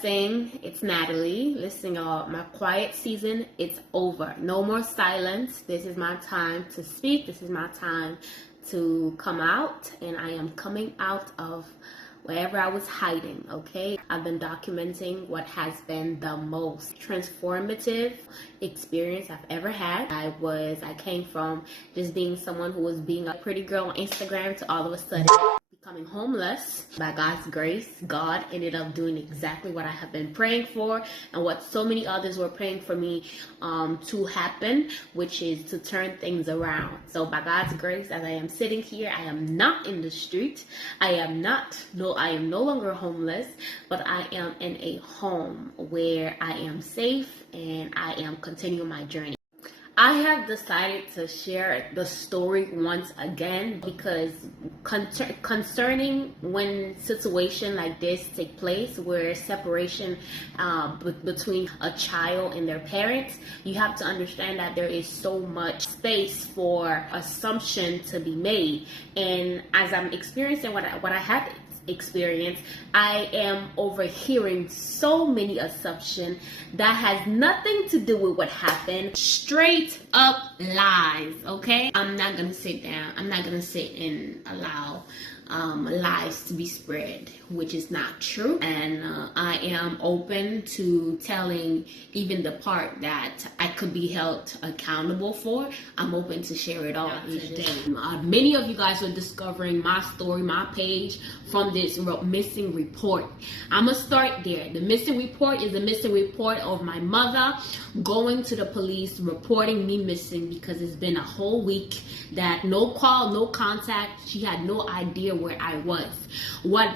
blessing. It's Nathalie. Listen, y'all, my quiet season, it's over. No more silence. This is my time to speak. This is my time to come out, and I am coming out of wherever I was hiding, okay? I've been documenting what has been the most transformative experience I've ever had. I came from just being someone who was being a pretty girl on Instagram to all of a sudden becoming homeless. By God's grace, God ended up doing exactly what I have been praying for and what so many others were praying for me to happen, which is to turn things around. So by God's grace, as I am sitting here, I am not in the street. I am no longer homeless, but I am in a home where I am safe and I am continuing my journey. I have decided to share the story once again because concerning when situation like this take place where separation between a child and their parents, you have to understand that there is so much space for assumption to be made. And as I'm experiencing what I have experience, I am overhearing so many assumptions that has nothing to do with what happened. Straight up lies, okay? I'm not gonna sit down. I'm not gonna sit and allow lies to be spread, which is not true. And I am open to telling even the part that I could be held accountable for. I'm open to share it all today. Many of you guys are discovering my story, my page, from this missing report. I'm gonna start there. The missing report is a missing report of my mother going to the police, reporting me missing because it's been a whole week that no call, no contact. She had no idea where I was. What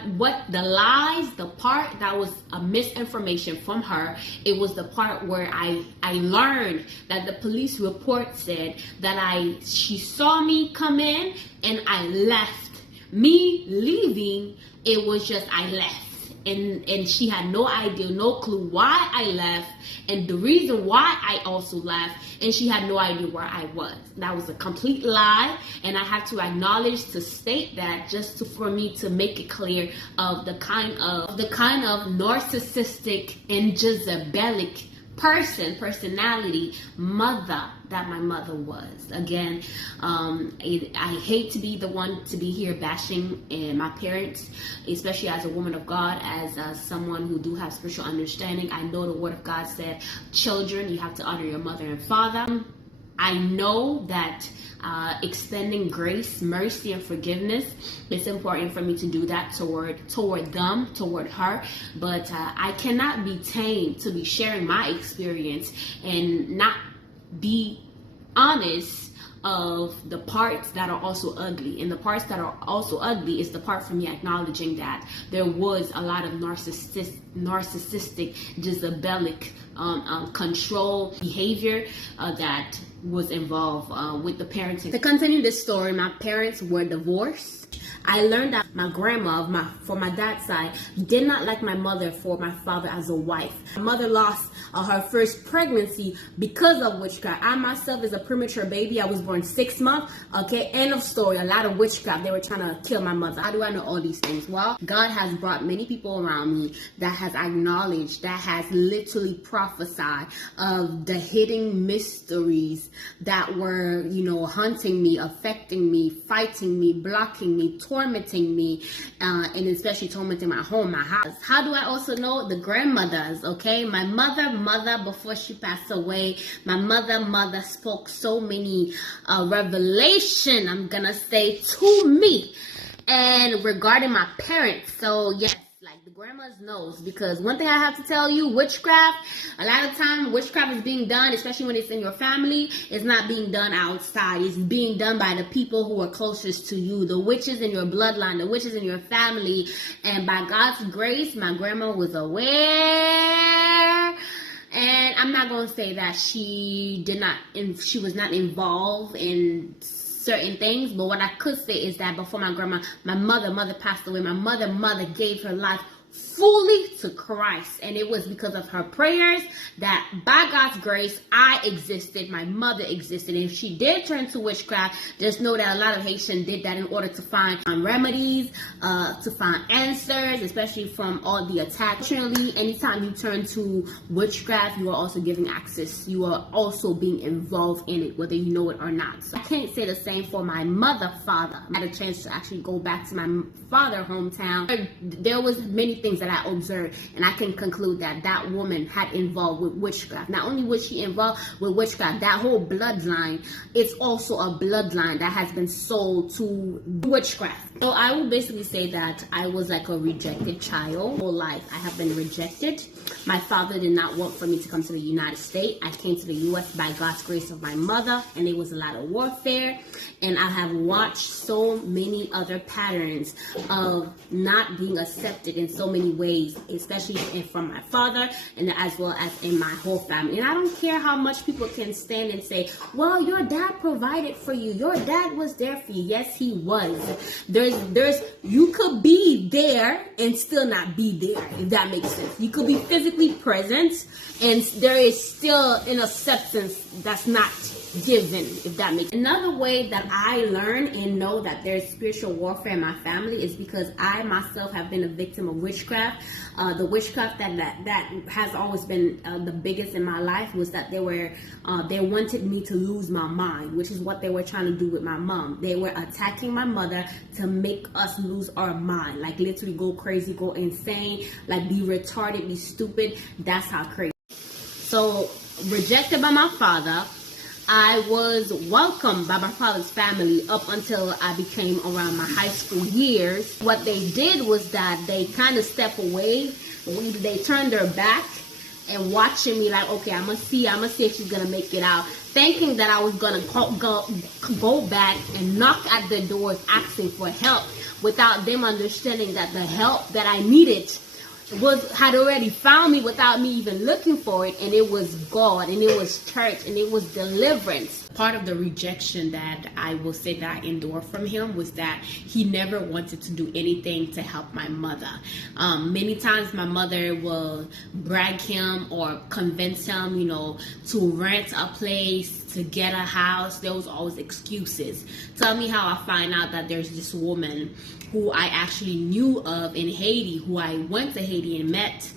the lies, the part that was a misinformation from her, it was the part where I learned that the police report said that she saw me come in and I left. Me leaving, it was just I left. And she had no idea, no clue why I left and the reason why I also left, and she had no idea where I was. That was a complete lie, and I have to acknowledge, to state that, for me to make it clear of the kind of narcissistic and Jezebelic personality mother that my mother was. Again, I hate to be the one to be here bashing my parents, especially as a woman of God, as someone who do have spiritual understanding. I know the word of God said, children, you have to honor your mother and father. I know that extending grace, mercy, and forgiveness, it's important for me to do that toward them, toward her. But I cannot be tamed to be sharing my experience and not be honest of the parts that are also ugly. And the parts that are also ugly is the part for me acknowledging that there was a lot of narcissistic, Jezebelic control behavior that was involved with the parenting. To continue this story, my parents were divorced. I learned that my grandma, for my dad's side, did not like my mother for my father as a wife. My mother lost her first pregnancy because of witchcraft. I myself is a premature baby. I was born 6 months. Okay, end of story. A lot of witchcraft. They were trying to kill my mother. How do I know all these things? Well, God has brought many people around me that has acknowledged, that has literally prophesied of the hidden mysteries that were, hunting me, affecting me, fighting me, blocking me, tormenting me, and especially tormenting my home, my house. How do I also know? The grandmothers, okay? My mother, before she passed away, my mother spoke so many revelation, I'm gonna say, to me, and regarding my parents. So yes, like the grandmas knows, because one thing I have to tell you, witchcraft, a lot of time witchcraft is being done, especially when it's in your family, it's not being done outside. It's being done by the people who are closest to you, the witches in your bloodline, the witches in your family. And by God's grace, my grandma was aware. And I'm not going to say that she was not involved in certain things, but what I could say is that before my mother passed away, my mother gave her life fully to Christ. And it was because of her prayers that by God's grace I existed, my mother existed. And if she did turn to witchcraft, just know that a lot of Haitians did that in order to find remedies, to find answers, especially from all the attacks. Fortunately, anytime you turn to witchcraft, you are also giving access. You are also being involved in it, whether you know it or not. So I can't say the same for my father. I had a chance to actually go back to my father's hometown. There was many things that I observed, and I can conclude that that woman had involved with witchcraft. Not only was she involved with witchcraft, that whole bloodline, it's also a bloodline that has been sold to witchcraft. So I will basically say that I was like a rejected child. Whole life I have been rejected. My father did not want for me to come to the United States. I came to the U.S. by God's grace of my mother, and it was a lot of warfare. And I have watched so many other patterns of not being accepted in so many ways, especially from my father and as well as in my whole family. And I don't care how much people can stand and say, well, your dad provided for you. Your dad was there for you. Yes, he was. You could be there and still not be there, if that makes sense. You could be physically present and there is still an acceptance that's not given, if that makes sense. Another way that I learn and know that there's spiritual warfare in my family is because I myself have been a victim of witchcraft. The witchcraft that has always been the biggest in my life was that they wanted me to lose my mind, which is what they were trying to do with my mom. They were attacking my mother to make us lose our mind, like literally go crazy, go insane, like be retarded, be stupid. That's how crazy. So rejected by my father, I was welcomed by my father's family up until I became around my high school years. What they did was that they kind of stepped away. They turned their back and watching me like, okay, I'm gonna see if she's gonna make it out, thinking that I was gonna go back and knock at the doors asking for help, without them understanding that the help that I needed had already found me without me even looking for it. And it was God, and it was church, and it was deliverance. Part of the rejection that I will say that I endured from him was that he never wanted to do anything to help my mother. Many times my mother will brag him or convince him, to rent a place, to get a house. There was always excuses. Tell me how I find out that there's this woman who I actually knew of in Haiti, who I went to Haiti and met.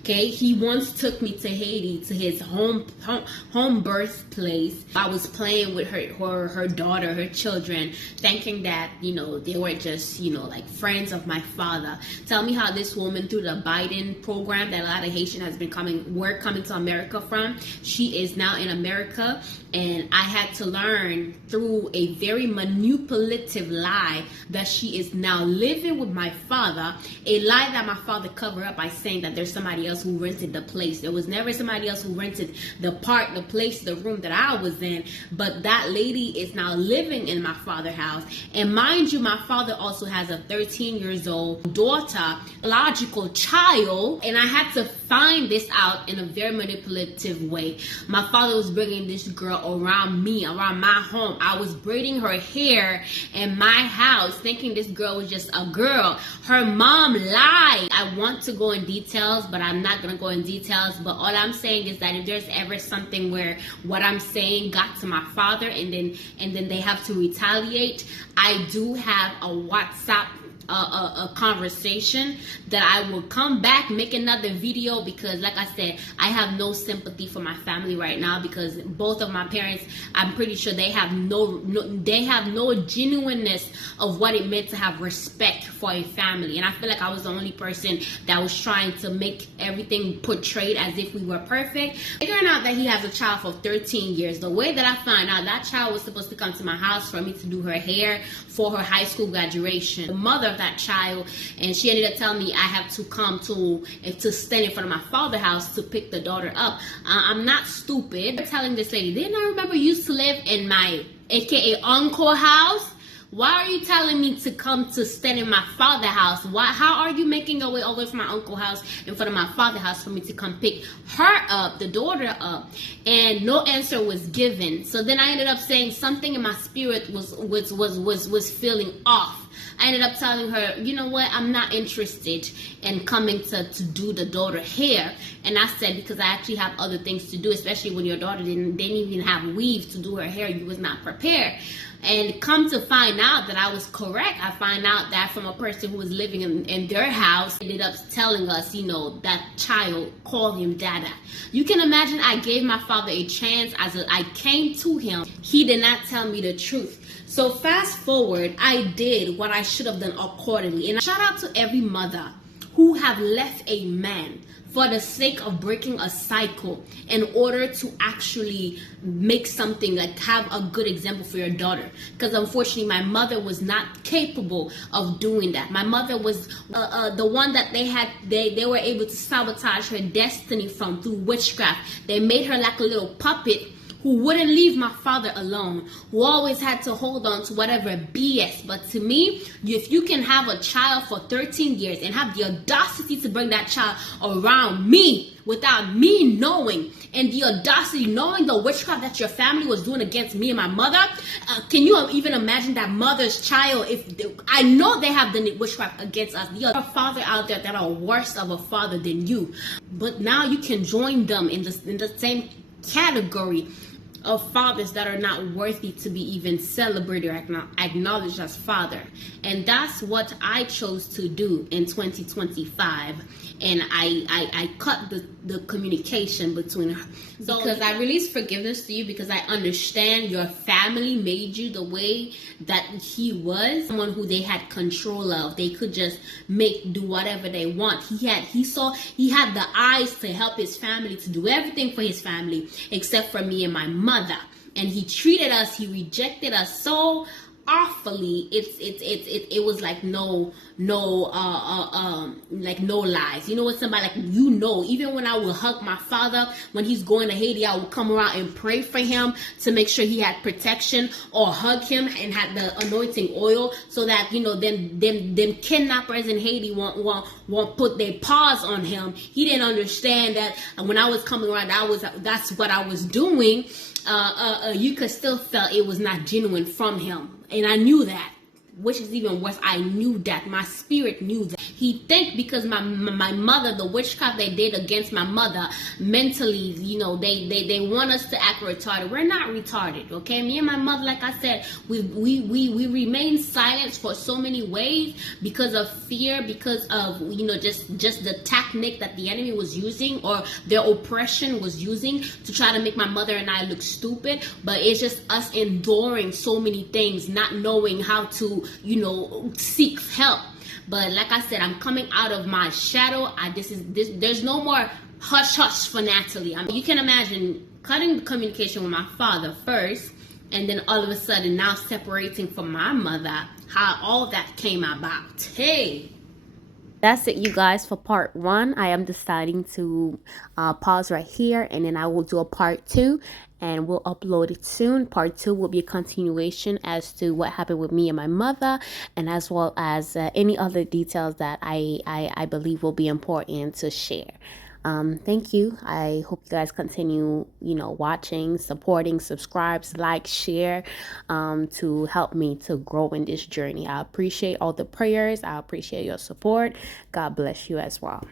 Okay, he once took me to Haiti, to his home birthplace. I was playing with her daughter, her children, thinking that, they were just, like friends of my father. Tell me how this woman, through the Biden program that a lot of Haitian has been coming to America from, she is now in America. And I had to learn through a very manipulative lie that she is now living with my father, a lie that my father covered up by saying that there's somebody else who rented the place. There was never somebody else who rented the place, the room that I was in, but that lady is now living in my father's house. And mind you, my father also has a 13 years old daughter, logical child, and I had to find this out in a very manipulative way. My father was bringing this girl around me, around my home. I was braiding her hair in my house, thinking this girl was just a girl. Her mom lied. I want to go in details, but I'm not going to go in details. But all I'm saying is that if there's ever something where what I'm saying got to my father and then they have to retaliate, I do have a WhatsApp a conversation that I will come back, make another video, because like I said, I have no sympathy for my family right now, because both of my parents, I'm pretty sure they have no genuineness of what it meant to have respect for a family. And I feel like I was the only person that was trying to make everything portrayed as if we were perfect. Figuring out that he has a child for 13 years, the way that I found out, that child was supposed to come to my house for me to do her hair for her high school graduation. The mother of that child, and she ended up telling me I have to come to stand in front of my father's house to pick the daughter up. I'm not stupid. I'm telling this lady, didn't I remember you used to live in my aka uncle house? Why are you telling me to come to stand in my father's house? How are you making your way all the way from my uncle's house in front of my father's house for me to come pick her up, the daughter up? And no answer was given. So then I ended up saying something in my spirit was feeling off. I ended up telling her, you know what, I'm not interested in coming to do the daughter hair. And I said, because I actually have other things to do, especially when your daughter didn't even have weave to do her hair. You was not prepared. And come to find out that I was correct, I find out that from a person who was living in their house, ended up telling us, you know, that child called him Dada. You can imagine, I gave my father a chance. I came to him. He did not tell me the truth. So fast forward, I did what I should have done accordingly. And shout out to every mother who have left a man for the sake of breaking a cycle in order to actually make something, like have a good example for your daughter. Because unfortunately, my mother was not capable of doing that. My mother was the one that they were able to sabotage her destiny from through witchcraft. They made her like a little puppet who wouldn't leave my father alone, who always had to hold on to whatever BS. But to me, if you can have a child for 13 years and have the audacity to bring that child around me without me knowing, and the audacity knowing the witchcraft that your family was doing against me and my mother, can you even imagine that mother's child? I know they have done witchcraft against us. There are fathers out there that are worse of a father than you, but now you can join them in the same category of fathers that are not worthy to be even celebrated or acknowledged as father. And that's what I chose to do in 2025. And I cut the communication between her. So, because I released forgiveness to you, because I understand your family made you the way that he was, someone who they had control of. They could just do whatever they want. He had the eyes to help his family, to do everything for his family, except for me and my mother. And he rejected us so awfully. It was like no lies. You know what, somebody, like, you know, even when I would hug my father when he's going to Haiti, I would come around and pray for him to make sure he had protection, or hug him and had the anointing oil, so that, you know, them kidnappers in Haiti won't put their paws on him. He didn't understand that when I was coming around, that's what I was doing. You could still feel it was not genuine from him. And I knew that, which is even worse. I knew that. My spirit knew that. He think because my mother, the witchcraft they did against my mother mentally, you know, they want us to act retarded. We're not retarded, okay? Me and my mother, like I said, we remain silent for so many ways because of fear, because of, you know, just the technique that the enemy was using, or their oppression was using to try to make my mother and I look stupid. But it's just us enduring so many things, not knowing how to, you know, seek help. But like I said, I'm coming out of my shadow. There's no more hush hush for Nathalie. I mean, you can imagine cutting the communication with my father first, and then all of a sudden now separating from my mother, how all that came about. Hey. That's it, you guys, for part 1. I am deciding to pause right here, and then I will do a part 2, and we'll upload it soon. Part 2 will be a continuation as to what happened with me and my mother, and as well as any other details that I believe will be important to share. Thank you. I hope you guys continue, you know, watching, supporting, subscribe, like, share, to help me to grow in this journey. I appreciate all the prayers. I appreciate your support. God bless you as well.